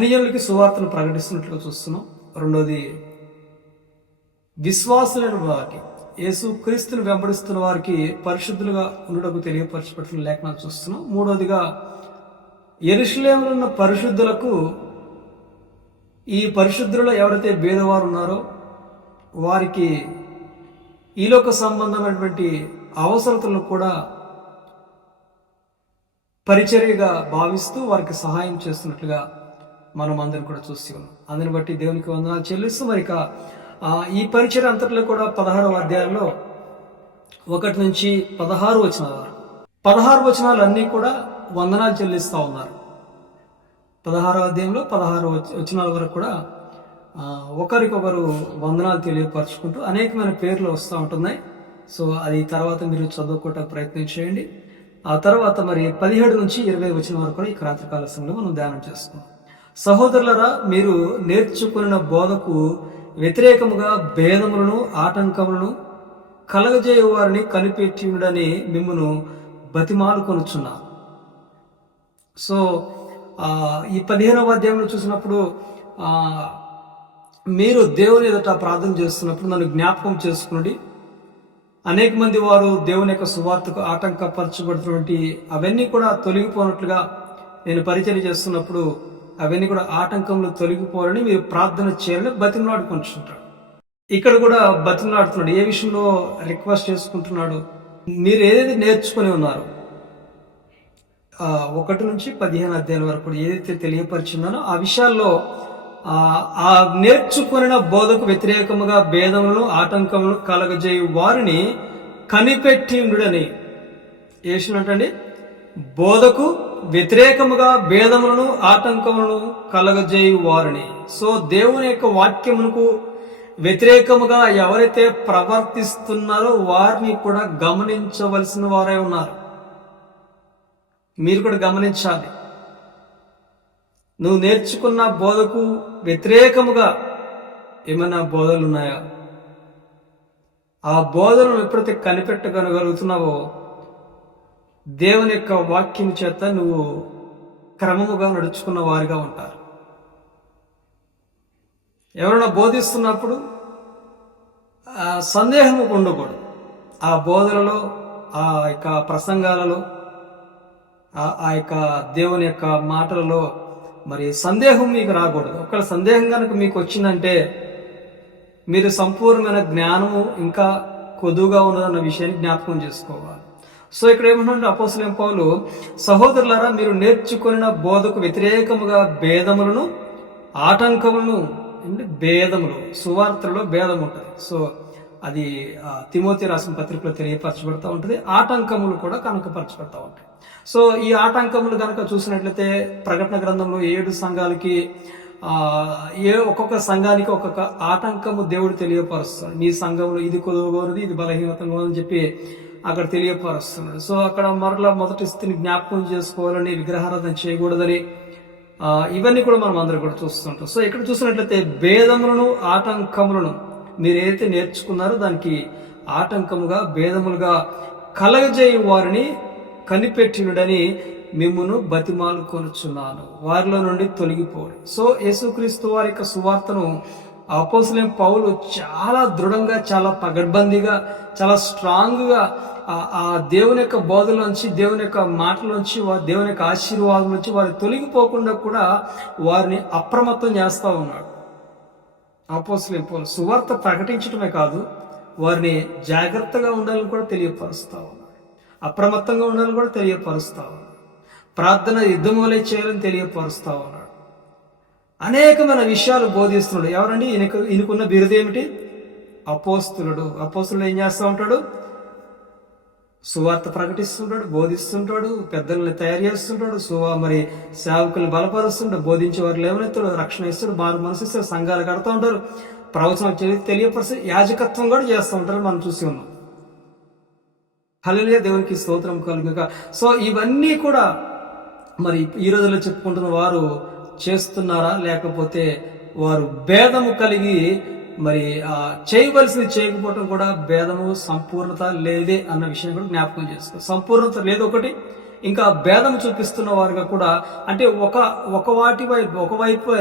అన్యజనులకి సువార్తను ప్రకటిస్తున్నట్లుగా చూస్తున్నాం. రెండోది, విశ్వాసులైన వారికి, యేసు క్రీస్తుని వెంబడిస్తున్న వారికి పరిశుద్ధులుగా ఉండటకు తెలియపరచబడుతున్న లేఖనాలు చూస్తున్నాం. మూడోదిగా, యెరూషలేములో ఉన్న పరిశుద్ధులకు, ఈ పరిశుద్ధులలో ఎవరైతే భేదవారు ఉన్నారో వారికి ఈలోక సంబంధమైనటువంటి అవసరతలను కూడా పరిచర్యగా భావిస్తూ వారికి సహాయం చేస్తున్నట్లుగా మనం అందరం కూడా చూసి ఉన్నాం. అందుని బట్టి దేవునికి వందనాలు చెల్లిస్తూ మరి ఈ పరిచర్య అంతట్లో కూడా 16వ అధ్యాయంలో 1 నుంచి 16 వచనాలు 16 వచనాలు అన్నీ కూడా వందనాలు చెల్లిస్తూ ఉన్నారు. 16వ అధ్యాయంలో 16 వచనాల వరకు కూడా ఒకరికొకరు వందనాలు తెలియపరచుకుంటూ అనేకమైన పేర్లు వస్తూ ఉంటున్నాయి. సో అది తర్వాత మీరు చదువుకోవటానికి ప్రయత్నం చేయండి. ఆ తర్వాత మరి 17 నుంచి 20 వచనం వరకు కూడా ఈ రాత్రికాల సమయంలో మనం ధ్యానం చేస్తున్నాం. సహోదరులరా, మీరు నేర్చుకున్న బోధకు వ్యతిరేకముగా భేదములను ఆటంకములను కలగజేయ వారిని కనిపెట్టియుడని మిమ్మును బతిమాలుకొనుచున్నా. సో ఈ 15వ అధ్యాయంలో చూసినప్పుడు మీరు దేవుని ఎదుట ప్రార్థన చేస్తున్నప్పుడు నన్ను జ్ఞాపకం చేసుకుని, అనేక మంది వారు దేవుని యొక్క సువార్తకు ఆటంకపరచబడుతున్నటువంటి అవన్నీ కూడా తొలగిపోయినట్లుగా నేను పరిచర్య చేస్తున్నప్పుడు అవన్నీ కూడా ఆటంకములు తొలగిపోవాలని మీరు ప్రార్థన చేయాలని బతిమలాడుకుంటున్నాడు. ఇక్కడ కూడా బతిమలాడుతున్నాడు. ఏ విషయంలో రిక్వెస్ట్ చేసుకుంటున్నాడు? మీరు ఏదైతే నేర్చుకుని ఉన్నారు 1 నుంచి 15 అధ్యాయుల వరకు ఏదైతే తెలియపరిచిందో ఆ విషయాల్లో ఆ నేర్చుకున్న బోధకు వ్యతిరేకముగా భేదములను ఆటంకములను కలగజేయు వారిని కనిపెట్టి ఉండుడని. ఏసినట్టండి, బోధకు వ్యతిరేకముగా భేదములను ఆటంకములను కలగజేయు వారిని. సో దేవుని యొక్క వాక్యమునకు వ్యతిరేకముగా ఎవరైతే ప్రవర్తిస్తున్నారో వారిని కూడా గమనించవలసిన వారే ఉన్నారు. మీరు కూడా గమనించాలి. నువ్వు నేర్చుకున్న బోధకు వ్యతిరేకముగా ఏమైనా బోధలు ఉన్నాయా? ఆ బోధలను ఎప్పుడైతే కనిపెట్టగలుగుతున్నావో దేవుని యొక్క వాక్యం చేత నువ్వు క్రమముగా నడుచుకున్న వారిగా ఉంటారు. ఎవరైనా బోధిస్తున్నప్పుడు సందేహము ఉండకూడదు. ఆ బోధనలో, ఆ యొక్క ప్రసంగాలలో, ఆ యొక్క దేవుని యొక్క మాటలలో మరి సందేహం మీకు రాకూడదు. ఒకవేళ సందేహం కనుక మీకు వచ్చిందంటే మీరు సంపూర్ణమైన జ్ఞానము ఇంకా కొద్దుగా ఉన్నదన్న విషయాన్ని జ్ఞాపకం చేసుకోవాలి. సో ఇక్కడ ఏమంటే అపోస్తలుడైన పౌలు, సహోదరులారా, మీరు నేర్చుకున్న బోధకు వ్యతిరేకముగా భేదములను ఆటంకములను, భేదములు, సువార్తలో భేదం ఉంటుంది. సో అది తిమోతి రాసిన పత్రికలో తెలియపరచబడతా ఉంటుంది. ఆటంకములు కూడా కనుకపరచబడతా ఉంటాయి. సో ఈ ఆటంకములు కనుక చూసినట్లయితే ప్రకటన గ్రంథంలో 7 సంఘాలకి ఒక్కొక్క సంఘానికి ఒక్కొక్క ఆటంకము దేవుడు తెలియపరుస్తాడు. నీ సంఘంలో ఇది కొదువుగోనిది, ఇది బలహీనతంగా అని చెప్పి అక్కడ తెలియపరుస్తున్నాడు. సో అక్కడ మరలా మొదటి స్థితిని జ్ఞాపకం చేసుకోవాలని, విగ్రహారాధన చేయకూడదని, ఇవన్నీ కూడా మనం అందరూ కూడా చూస్తుంటాం. సో ఇక్కడ చూసినట్లయితే భేదములను ఆటంకములను మీరు ఏదైతే నేర్చుకున్నారో దానికి ఆటంకముగా భేదములుగా కలగజేయు వారిని కనిపెట్టినుడని మిమ్మును బతిమాలుకొనుచున్నాను, వారిలో నుండి తొలగిపోడు. సో యేసుక్రీస్తు వారి యొక్క సువార్తను అపోస్తలుడైన పౌలు చాలా దృఢంగా, చాలా పగడ్బందీగా, చాలా స్ట్రాంగ్గా ఆ దేవుని యొక్క బోధల నుంచి, దేవుని యొక్క మాటల నుంచి, దేవుని యొక్క ఆశీర్వాదం నుంచి వారు తొలగిపోకుండా కూడా వారిని అప్రమత్తం చేస్తూ ఉన్నాడు. అపోస్తలుడైన పౌలు సువార్త ప్రకటించడమే కాదు, వారిని జాగ్రత్తగా ఉండాలని కూడా తెలియపరుస్తా ఉన్నాడు. అప్రమత్తంగా ఉండాలని కూడా తెలియపరుస్తా ఉన్నాడు. ప్రార్థన యుద్ధం వలె చేయాలని తెలియపరుస్తా ఉన్నాడు. అనేకమైన విషయాలు బోధిస్తున్నాడు. ఎవరండి? ఈయనకున్న బిరుదు ఏమిటి? అపోస్తలుడు. అపోస్తలుడు ఏం చేస్తూ ఉంటాడు? సువార్త ప్రకటిస్తుంటాడు, బోధిస్తుంటాడు, పెద్దల్ని తయారు చేస్తుంటాడు, మరి సేవకుల్ని బలపరుస్తుంటాడు, బోధించే వారు లేవనెత్తాడు, రక్షణ ఇస్తాడు, మారు మనసు ఇస్తాడు, సంఘాలు కడుతూ ఉంటారు, ప్రవచనం తెలియపరుస్తూ యాజకత్వం కూడా చేస్తూ ఉంటారు. మనం చూసి ఉన్నాం. హల్లెలూయా, దేవునికి స్తోత్రం కలుగుగా. సో ఇవన్నీ కూడా మరి ఈ రోజుల్లో చెప్పుకుంటున్న వారు చేస్తున్నారా, లేకపోతే వారు భేదము కలిగి మరి చేయవలసింది చేయకపోవటం కూడా భేదము, సంపూర్ణత లేదే అన్న విషయం కూడా జ్ఞాపకం చేసుకో. సంపూర్ణత లేదు ఒకటి, ఇంకా భేదం చూపిస్తున్న వారుగా కూడా, అంటే ఒకవైపు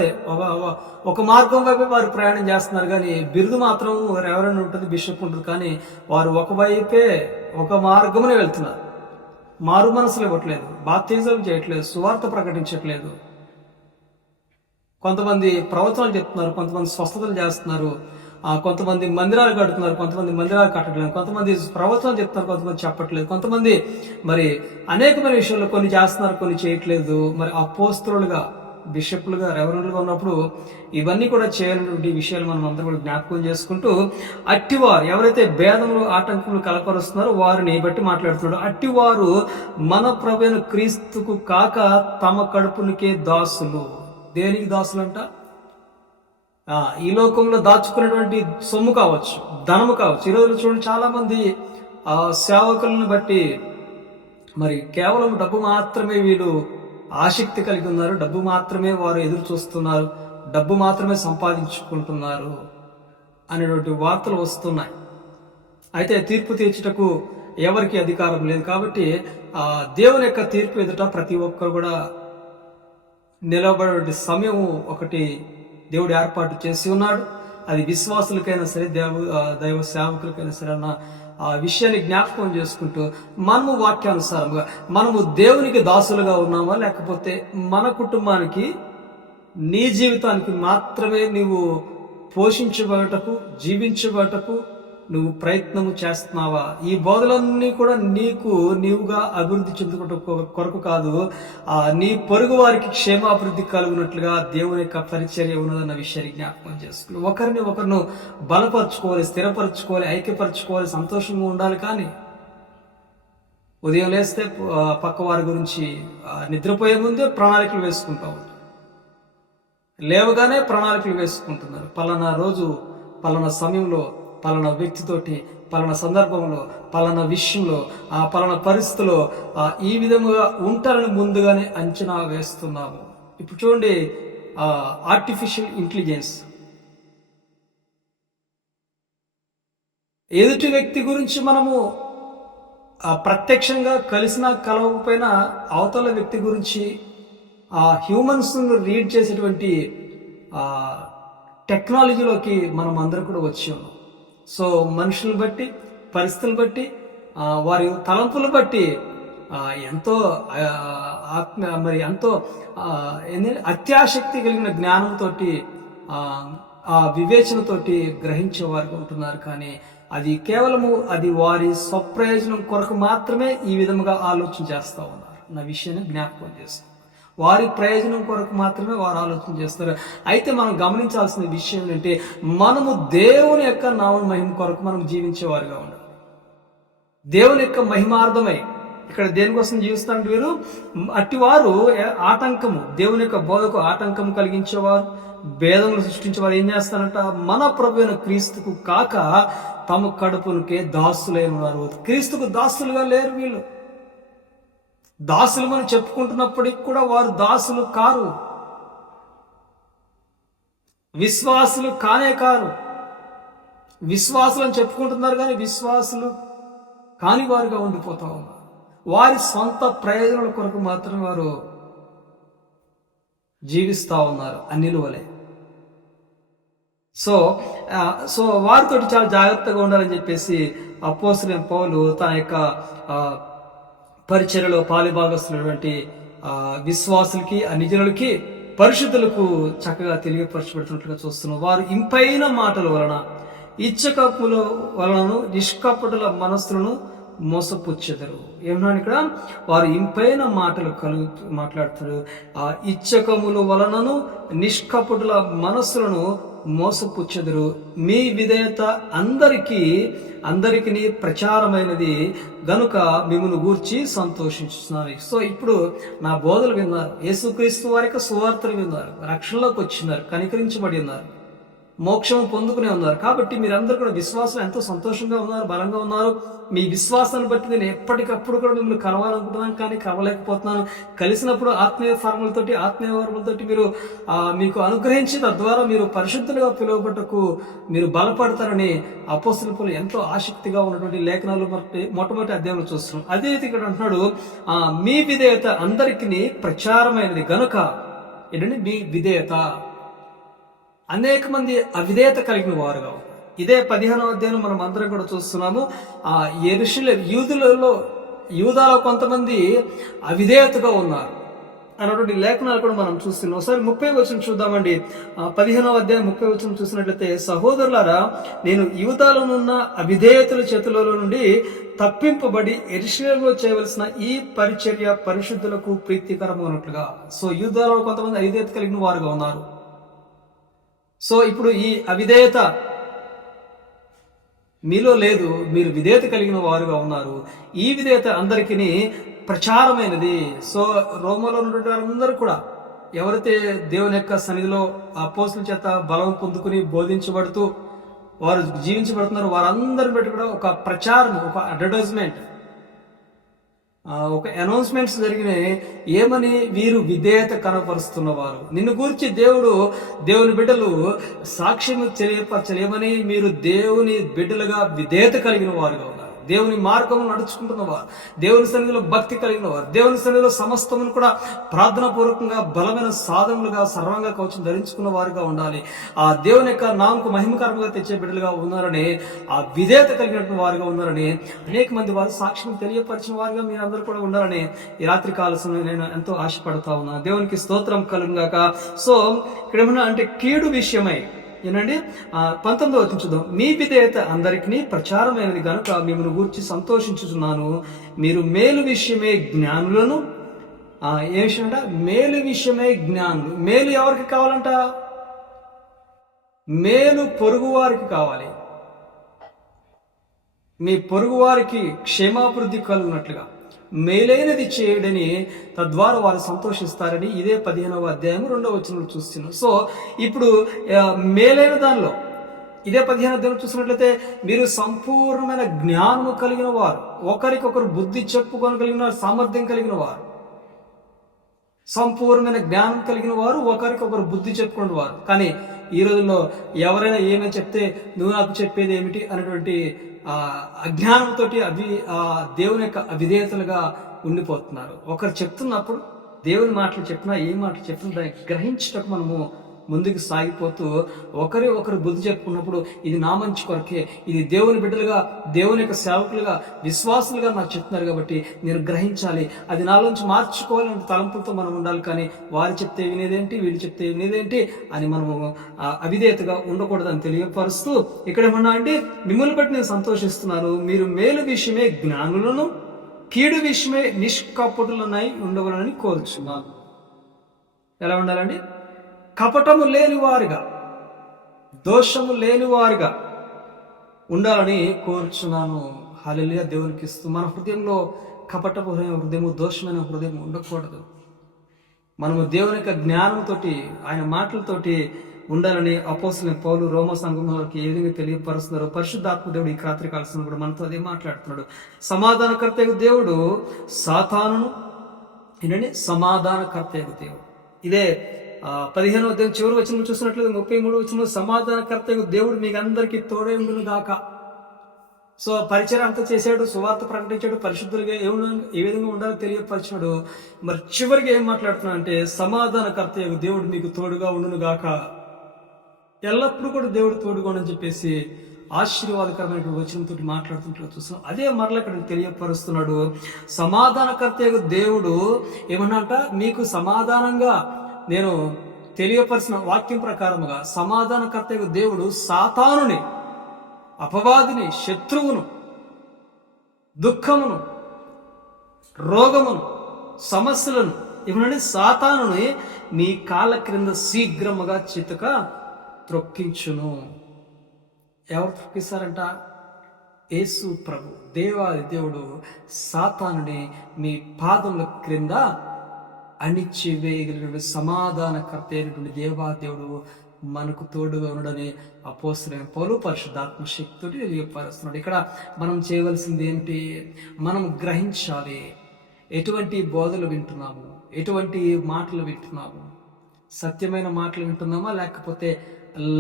ఒక మార్గం వైపు వారు ప్రయాణం చేస్తున్నారు. కానీ బిరుదు మాత్రం రెవరెండ్ ఉంటుంది, బిషప్ ఉంటుంది. కానీ వారు ఒక మార్గమునే వెళ్తున్నారు. మారు మనసులు ఇవ్వట్లేదు, బాప్తిజం చేయట్లేదు, సువార్త ప్రకటించట్లేదు. కొంతమంది ప్రవచనాలు చెప్తున్నారు, కొంతమంది స్వస్థతలు చేస్తున్నారు, కొంతమంది మందిరాలు కడుతున్నారు, కొంతమంది మందిరాలు కట్టట్లేదు, కొంతమంది ప్రవచనాలు చెప్తున్నారు, కొంతమంది చెప్పట్లేదు, కొంతమంది మరి అనేకమైన విషయాల్లో కొన్ని చేస్తున్నారు, కొన్ని చేయట్లేదు. మరి అపోస్తలులుగా, బిషప్లుగా, రెవరెండ్లుగా ఉన్నప్పుడు ఇవన్నీ కూడా చేయాలనేటువంటి విషయాలు మనం అందరూ కూడా జ్ఞాపకం చేసుకుంటూ, అట్టివారు ఎవరైతే భేదములు ఆటంకములు కలపరుస్తున్నారో వారిని బట్టి మాట్లాడుతున్నాడు. అట్టివారు మన ప్రభువైన క్రీస్తుకు కాక తమ కడుపునికే దాసులు. దేనికి దాసులంట? ఈ లోకంలో దాచుకున్నటువంటి సొమ్ము కావచ్చు, ధనము కావచ్చు. ఈరోజు చూడండి, చాలా మంది సేవకులను బట్టి మరి కేవలం డబ్బు మాత్రమే వీళ్ళు ఆసక్తి కలిగి ఉన్నారు, డబ్బు మాత్రమే వారు ఎదురు చూస్తున్నారు, డబ్బు మాత్రమే సంపాదించుకుంటున్నారు అనేటువంటి వార్తలు వస్తున్నాయి. అయితే తీర్పు తీర్చుటకు ఎవరికి అధికారం లేదు. కాబట్టి దేవుని యొక్క తీర్పు ఎదుట ప్రతి ఒక్కరు కూడా నిలబడే సమయం ఒకటి దేవుడు ఏర్పాటు చేసి ఉన్నాడు. అది విశ్వాసులకైనా సరే, దైవ సేవకులకైనా సరే అన్న ఆ విషయాన్ని జ్ఞాపకం చేసుకుంటూ, మనము వాక్యానుసారంగా మనము దేవునికి దాసులుగా ఉన్నామా, లేకపోతే మన కుటుంబానికి, నీ జీవితానికి మాత్రమే నీవు పోషించబడటకు, జీవించబడటకు నువ్వు ప్రయత్నము చేస్తున్నావా? ఈ బోధలన్నీ కూడా నీవుగా అభివృద్ధి చెందుకుంటూ కొరకు కాదు, నీ పొరుగు వారికి క్షేమాభివృద్ధి కలుగునట్లుగా దేవుని యొక్క పరిచర్య ఉన్నదన్న విషయాన్ని జ్ఞాపకం చేసుకుని ఒకరిని ఒకరిను బలపరచుకోవాలి, స్థిరపరచుకోవాలి, ఐక్యపరచుకోవాలి, సంతోషంగా ఉండాలి. కానీ ఉదయం లేస్తే పక్క వారి గురించి నిద్రపోయే ముందే ప్రణాళికలు వేసుకుంటా ఉంటారు, లేవగానే ప్రణాళికలు వేసుకుంటున్నారు. పలానా రోజు, పలానా సమయంలో, పలానా వ్యక్తితోటి, పలానా సందర్భంలో, పలానా విషయంలో, పలానా పరిస్థితిలో ఈ విధముగా ఉంటారని ముందుగానే అంచనా వేస్తున్నాము. ఇప్పుడు చూడండి, ఆర్టిఫిషియల్ ఇంటెలిజెన్స్ ఎదుటి వ్యక్తి గురించి మనము ప్రత్యక్షంగా కలిసినా కలవకపోయినా అవతల వ్యక్తి గురించి హ్యూమన్స్ రీడ్ చేసేటువంటి టెక్నాలజీలోకి మనం అందరూ కూడా వచ్చి ఉన్నాం. సో మనుషులను బట్టి, పరిస్థితులు బట్టి, వారి తలంపులు బట్టి ఎంతో ఎంతో అత్యాసక్తి కలిగిన జ్ఞానంతో, వివేచనతోటి గ్రహించేవారుగా ఉంటున్నారు. కానీ అది కేవలము వారి స్వప్రయోజనం కొరకు మాత్రమే ఈ విధముగా ఆలోచన చేస్తూ ఉన్నారు. నా విషయాన్ని జ్ఞాపకం చేస్తాం. వారి ప్రయోజనం కొరకు మాత్రమే వారు ఆలోచన చేస్తారు. అయితే మనం గమనించాల్సిన విషయం ఏంటంటే, మనము దేవుని యొక్క నామ మహిమ కొరకు మనం జీవించేవారుగా ఉండాలి. దేవుని యొక్క మహిమార్థమై ఇక్కడ దేనికోసం జీవిస్తారంటే వీరు అట్టివారు ఆటంకము, దేవుని యొక్క బోధకు ఆటంకం కలిగించేవారు, భేదములు సృష్టించేవారు ఏం చేస్తారంట? మన ప్రభువైన క్రీస్తుకు కాక తమ కడుపునికే దాసులై ఉన్నారు. క్రీస్తుకు దాసులుగా లేరు వీళ్ళు. దాసులు అని చెప్పుకుంటున్నప్పటికీ కూడా వారు దాసులు కారు, విశ్వాసులు కానే కారు. విశ్వాసులు అని చెప్పుకుంటున్నారు కానీ విశ్వాసులు కాని వారుగా ఉండిపోతా ఉన్నారు. వారి సొంత ప్రయోజనాల కొరకు మాత్రమే వారు జీవిస్తూ ఉన్నారు, అన్నిల వలె. సో వారితో చాలా జాగ్రత్తగా ఉండాలని చెప్పేసి అపోస్తలుడైన పౌలు తన యొక్క పరిచర్యలో పాలిభాగస్తున్నటువంటి విశ్వాసులకి, అన్యజనులకి, పరిశుద్ధులకు చక్కగా తెలియపరచబడుతున్నట్లుగా చూస్తున్నాం. వారు ఇంపైన మాటల వలన, ఇచ్చకప్పుల వలనను నిష్కపటుల మనస్సులను మోసపుచ్చెదరు. ఏమన్నాడు ఇక్కడ? వారు ఇంపైన మాటలు మాట్లాడుతారు. ఇచ్చకముల వలనను నిష్కపటుల మనస్సులను మోసపుచ్చెదరు. మీ విధేయత అందరికీ ప్రచారమైనది గనుక మిమ్మల్ని గూర్చి సంతోషించుతున్నారు. సో ఇప్పుడు నా బోధలు విన్నారు, యేసుక్రీస్తు వారి యొక్క సువార్తలు విన్నారు, రక్షణలోకి వచ్చినారు, కనికరించబడి ఉన్నారు. మోక్షం పొందుకునే ఉన్నారు. కాబట్టి మీరందరూ కూడా విశ్వాసం ఎంతో సంతోషంగా ఉన్నారు, బలంగా ఉన్నారు. మీ విశ్వాసాన్ని బట్టి నేను ఎప్పటికప్పుడు కూడా మిమ్మల్ని కలవాలనుకుంటున్నాను, కానీ కలవలేకపోతున్నాను. కలిసినప్పుడు ఆత్మీయ ఫార్ములతోటి, ఆత్మీయ వరములతోటి మీరు మీకు అనుగ్రహించి తద్వారా మీరు పరిశుద్ధులుగా పిలువబట్టకు మీరు బలపడతారని అపోస్తలుల పౌలు ఎంతో ఆసక్తిగా ఉన్నటువంటి లేఖనాలు మొట్టమొదటి అధ్యాయంలో చూస్తున్నాం. అదే రీతి ఇక్కడ అంటున్నాడు, మీ విధేయత అందరికీ ప్రచారమైనది గనుక. ఏంటంటే మీ విధేయత, అనేక మంది అవిధేయత కలిగిన వారుగా ఉన్నారు. ఇదే 15వ అధ్యాయం మనం అందరం కూడా చూస్తున్నాము. యూదాలో కొంతమంది అవిధేయతగా ఉన్నారు అన్నటువంటి లేఖనాలు కూడా మనం చూస్తున్నాం. ఒకసారి 30వ వచనం చూద్దామండి. 15వ అధ్యాయం 30వ వచనం చూసినట్లయితే, సహోదరులారా, నేను యూదాలోనున్న అవిధేయతల చేతుల నుండి తప్పింపబడి యెరూషలేములో చేయవలసిన ఈ పరిచర్య పరిశుద్ధులకు ప్రీతికరమైనట్లుగా. సో యూదాలో కొంతమంది అవిధేయత కలిగిన వారుగా ఉన్నారు. సో ఇప్పుడు ఈ అవిధేయత మీలో లేదు, మీరు విధేయత కలిగిన వారుగా ఉన్నారు. ఈ విధేయత అందరికీ ప్రచారమైనది. సో రోమలో ఉన్నటువంటి వారందరూ కూడా ఎవరైతే దేవుని యొక్క సన్నిధిలో అపోస్తలుల చేత బలం పొందుకుని బోధించబడుతూ వారు జీవించబడుతున్నారు, వారందరిని బట్టి కూడా ఒక ప్రచారం, ఒక అడ్వర్టైజ్మెంట్, ఒక అనౌన్స్మెంట్స్ జరిగినాయి. ఏమని? వీరు విధేయత కనపరుస్తున్నవారు. నిన్ను గురించి దేవుని బిడ్డలు సాక్ష్యం తెలియపరచలేమని, మీరు దేవుని బిడ్డలుగా విధేయత కలిగిన వారుగా ఉన్నారు. దేవుని మార్గం నడుచుకుంటున్న వారు, దేవుని సన్నిధిలో భక్తి కలిగిన వారు, దేవుని సన్నిధిలో సమస్తమును కూడా ప్రార్థనాపూర్వకంగా బలమైన సాధనలుగా సర్వంగా కవచం ధరించుకున్న వారుగా ఉండాలి. ఆ దేవుని యొక్క నామకు మహిమకరంగా తెచ్చే బిడ్డలుగా ఉన్నారని, ఆ విధేయత కలిగినటువంటి వారుగా ఉన్నారని అనేక మంది వారు సాక్ష్యం తెలియపరిచిన వారుగా మీరందరూ కూడా ఉండాలని ఈ రాత్రి కాల సమయంలో నేను ఎంతో ఆశపడతా ఉన్నాను. దేవునికి స్తోత్రం కలుగుగాక. సో ఇక్కడ ఏమన్నా అంటే కీడు విషయమై ఏనండి 19వ వచనం చూద్దాం. మీ విధేయత అందరికీ ప్రచారమైనది కనుక మిమ్మల్ని గూర్చి సంతోషించుచున్నాను. మీరు మేలు విషయమే జ్ఞానులను. ఏ విషయం అంట? మేలు విషయమే జ్ఞానులు. మేలు ఎవరికి కావాలంట? మేలు పొరుగు వారికి కావాలి. మీ పొరుగు వారికి క్షేమాభివృద్ధి కలుగునట్లుగా మేలైనది చేయడని, తద్వారా వారు సంతోషిస్తారని ఇదే 15వ అధ్యాయం 2వ వచనంలో చూస్తున్నాం. సో ఇప్పుడు మేలైన దానిలో ఇదే 15వ అధ్యాయం చూసినట్లయితే, మీరు సంపూర్ణమైన జ్ఞానము కలిగిన వారు, ఒకరికొకరు బుద్ధి చెప్పుకోగలిగిన సామర్థ్యం కలిగిన వారు, సంపూర్ణమైన జ్ఞానం కలిగిన వారు, ఒకరికొకరు బుద్ధి చెప్పుకునే వారు. కానీ ఈ రోజుల్లో ఎవరైనా ఏమైనా చెప్తే నువ్వు నాకు చెప్పేది ఏమిటి అనేటువంటి అజ్ఞానంతో దేవుని యొక్క అవిధేయతలుగా ఉండిపోతున్నారు. ఒకరు చెప్తున్నప్పుడు దేవుని మాటలు చెప్పినా, ఏ మాటలు చెప్పినా దాన్ని గ్రహించటకు మనము ముందుకు సాగిపోతూ ఒకరు బుద్ధి చెప్పుకున్నప్పుడు ఇది నా మంచి కొరకే, ఇది దేవుని బిడ్డలుగా, దేవుని యొక్క సేవకులుగా, విశ్వాసులుగా నాకు చెప్తున్నారు కాబట్టి నేను గ్రహించాలి, అది నాలోంచి మార్చుకోవాలంటే తలంపులతో మనం ఉండాలి. కానీ వారు చెప్తే వినేదేంటి, వీళ్ళు చెప్తే వినేదేంటి అని మనము అవిధేయతగా ఉండకూడదని తెలియపరుస్తూ ఇక్కడ ఏమన్నా అంటే, మిమ్మల్ని బట్టి నేను సంతోషిస్తున్నాను. మీరు మేలు విషయమే జ్ఞానులను, కీడు విషయమే నిష్కపటులనై ఉండవలని కోరుచున్నాను. ఎలా ఉండాలండి? కపటము లేని వారిగా, దోషము లేని వారిగా ఉండాలని కోరుచున్నాను. హల్లెలూయా. దేవునికి ఇస్తూ మన హృదయంలో కపటపు హృదయము, దోషమైన హృదయం ఉండకూడదు. మనము దేవుని యొక్క జ్ఞానంతో, ఆయన మాటలతోటి ఉండాలని అపోస్తలుడైన పౌలు రోమ సంఘంలోకి ఏ విధంగా తెలియపరుస్తున్నారు. పరిశుద్ధాత్మ దేవుడు ఈ రాత్రి కాల్సిన కూడా మనతో అదే మాట్లాడుతున్నాడు. సమాధానకర్త దేవుడు సాతానును ఏంటంటే సమాధానకర్త దేవుడు. ఇదే 15వ అధ్యాయం చివరి వచనం చూసినట్లయితే 33వ వచనం, సమాధానకర్త దేవుడు మీకు అందరికీ తోడై ఉండును గాక. సో పరిచయం అంతా చేశాడు, సువార్త ప్రకటించాడు, పరిశుద్ధులుగా ఏ విధంగా ఉండాలో తెలియపరిచాడు. మరి చివరికి ఏం మాట్లాడుతున్నా అంటే, సమాధానకర్త దేవుడు మీకు తోడుగా ఉండును గాక. ఎల్లప్పుడూ కూడా దేవుడు తోడుగా ఉండని చెప్పేసి ఆశీర్వాదకరమైన వచనంతో మాట్లాడుతుంటే చూస్తున్నాం. అదే మరల ఇక్కడ తెలియపరుస్తున్నాడు. సమాధానకర్త దేవుడు ఏమన్నా అంట, మీకు సమాధానంగా నేను తెలియపరిచిన వాక్యం ప్రకారముగా సమాధానకర్త దేవుడు సాతానుని, అపవాదిని, శత్రువును, దుఃఖమును, రోగమును, సమస్యలను ఇవన్నీ సాతానుని నీ కాళ్ళ క్రింద శీఘ్రముగా చితక త్రొక్కించును. ఎవరు త్రొక్కిస్తారంట? యేసు ప్రభు, దేవాది దేవుడు సాతానుని మీ పాదముల క్రింద అణిచివేయగలిగినటువంటి సమాధానకర్త అయినటువంటి దేవాదేవుడు మనకు తోడుగా ఉండడని అపోస్తలుడైన పౌలు పరిశుద్ధాత్మ శక్తితోటి తెలియపరుస్తున్నాడు. ఇక్కడ మనం చేయవలసింది ఏంటి? మనం గ్రహించాలి ఎటువంటి బోధలు వింటున్నాము, ఎటువంటి మాటలు వింటున్నాము. సత్యమైన మాటలు వింటున్నామా, లేకపోతే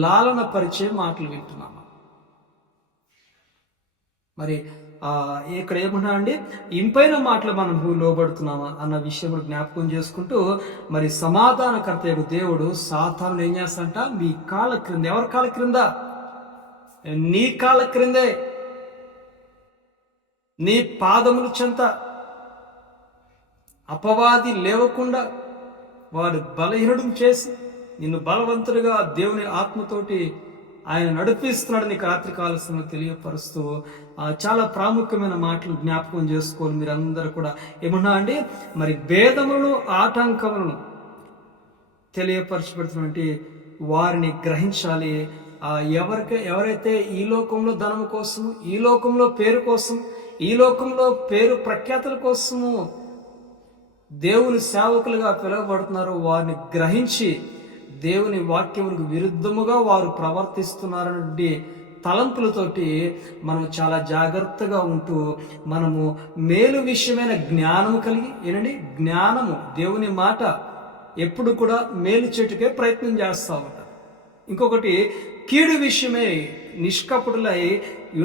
లాలన పరిచే మాటలు వింటున్నామా? మరి ఇక్కడ ఏమన్నా అండి, ఇంపైన మాటలు మనం లోబడుతున్నామా అన్న విషయం జ్ఞాపకం చేసుకుంటూ, మరి సమాధానకర్త దేవుడు సాతాను ఏం చేస్తాడంట, మీ కాళ్ళ క్రింద. ఎవరి కాళ్ళ క్రింద? నీ కాళ్ళ క్రిందే, నీ పాదములు చెంత అపవాది లేవకుండా వాడు బలహీనుడు చేసి నిన్ను బలవంతుడిగా దేవుని ఆత్మతోటి ఆయన నడిపిస్తున్నాడు. నీకు రాత్రికాల సమయం తెలియపరుస్తూ చాలా ప్రాముఖ్యమైన మాటలు జ్ఞాపకం చేసుకోవాలి మీరందరూ కూడా. ఏమన్నా అండి, మరి భేదములను ఆటంకములను తెలియపరచబడుతున్నటువంటి వారిని గ్రహించాలి. ఎవరైతే ఈ లోకంలో ధనము కోసము, ఈ లోకంలో పేరు కోసం, ఈ లోకంలో పేరు ప్రఖ్యాతుల కోసము దేవుని సేవకులుగా పిలువబడుతున్నారో వారిని గ్రహించి దేవుని వాక్యములకు విరుద్ధముగా వారు ప్రవర్తిస్తున్నారనే తలంపులతోటి మనం చాలా జాగ్రత్తగా ఉంటూ మనము మేలు విషయమైన జ్ఞానము కలిగి, జ్ఞానము దేవుని మాట ఎప్పుడు కూడా మేలు చెట్టుకే ప్రయత్నం చేస్తూ ఉంటారు. ఇంకొకటి, కీడు విషయమే నిష్కపటులై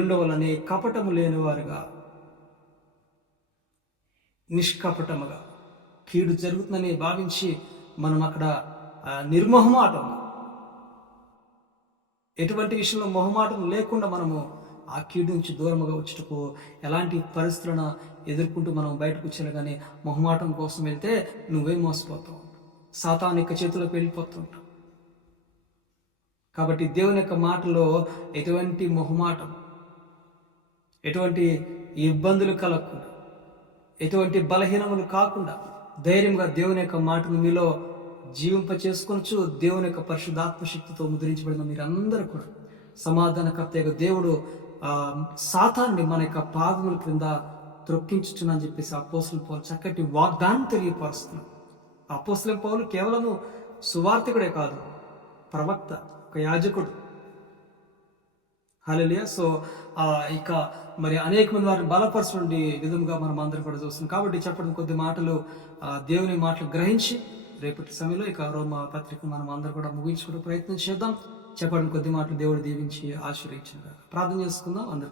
ఉండవలని కపటము లేనివారుగా, నిష్కపటముగా కీడు జరుగుతుందని భావించి మనం అక్కడ నిర్మోహమాటం, ఎటువంటి విషయంలో మొహమాటం లేకుండా మనము ఆ కీడు నుంచి దూరముగా వచ్చుటకు ఎలాంటి పరిస్థితులను ఎదుర్కొంటూ మనం బయటకు వచ్చాను. కానీ మొహమాటం కోసం వెళ్తే నువ్వే మోసపోతావు, సాతాను యొక్క చేతిలోకి వెళ్ళిపోతుంటావు. కాబట్టి దేవుని యొక్క మాటలో ఎటువంటి మొహమాటం, ఎటువంటి ఇబ్బందులు కలగకుండా, ఎటువంటి బలహీనములు కాకుండా ధైర్యంగా దేవుని యొక్క మాటను మీలో జీవింప చేసుకొనొచ్చు. దేవుని యొక్క పరిశుద్ధాత్మ శక్తితో ముద్రించబడిన మీరందరూ కూడా సమాధానకర్త దేవుడు సాతాన్ని మన యొక్క పాదముల క్రింద త్రొక్కించుచునని చెప్పేసి అపోస్తలుడైన పౌలు చక్కటి వాగ్దానం తెలియపరుస్తున్నాడు. అపోస్తలుడైన పౌలు కేవలము సువార్తికుడే కాదు, ప్రవక్త, ఒక యాజకుడు. హల్లెలూయా. సో ఇక మరి అనేక మంది వారిని బలపరచుకునే విధంగా మనం అందరం కూడా చూస్తున్నాం. కాబట్టి చెప్పడం కొద్ది మాటలు దేవుని మాటలు గ్రహించి రేపటి సమయంలో ఇక రోమా పత్రిక మనం అందరూ కూడా ముగించుకునే ప్రయత్నం చేద్దాం. చెప్పడం కొద్ది మాటలు దేవుడు దీవించి ఆశీర్వదించిన ప్రార్థన చేసుకుందాం అందరూ.